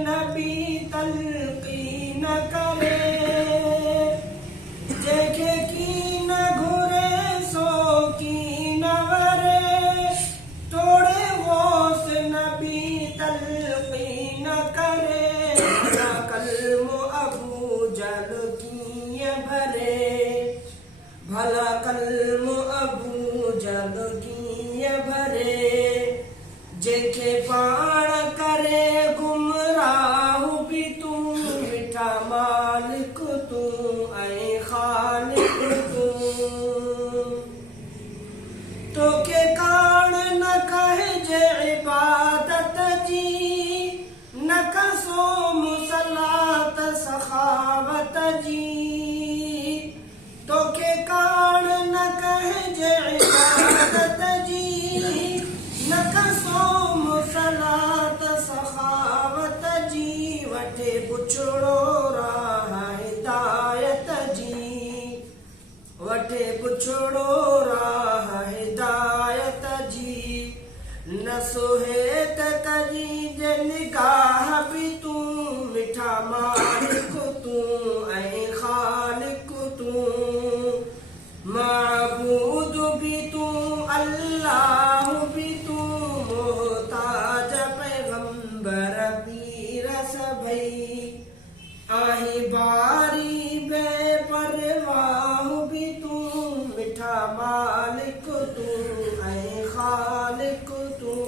नबी तलकीन करे, जेके की न घुरे सो की न वरे, तोड़े वोस नबी तलकीन करे। भला कल्म अबू जल कीअं भरे, भला कल्म अबू जल कीअं भरे, जेके पाण करे गुमराह भी तूं, मिठा मालिक तूं ऐं ख़ालिक तूं। तोखे कान न कहिजे इबादत जी, न कसो मुसलात सखावत जी। तोखे कान न कहिजे इबादत जी, न कसो मुसलात सखावत जी। वठे पुछड़ो राह हिदायत जी, वठे पुछड़ो राह हिदायत जी। न सोहे त कजी जे निगाह भी तूं, मिठा मालिक तूं ऐं ख़ालिक तूं। माबूद भी तूं, अल्लाह भी तूं, मोहताज पैगंबर पीर सभई। आही बारी बेपरवाह भी तूं, मिठा मालिक तूं ऐं ख़ालिक तूं।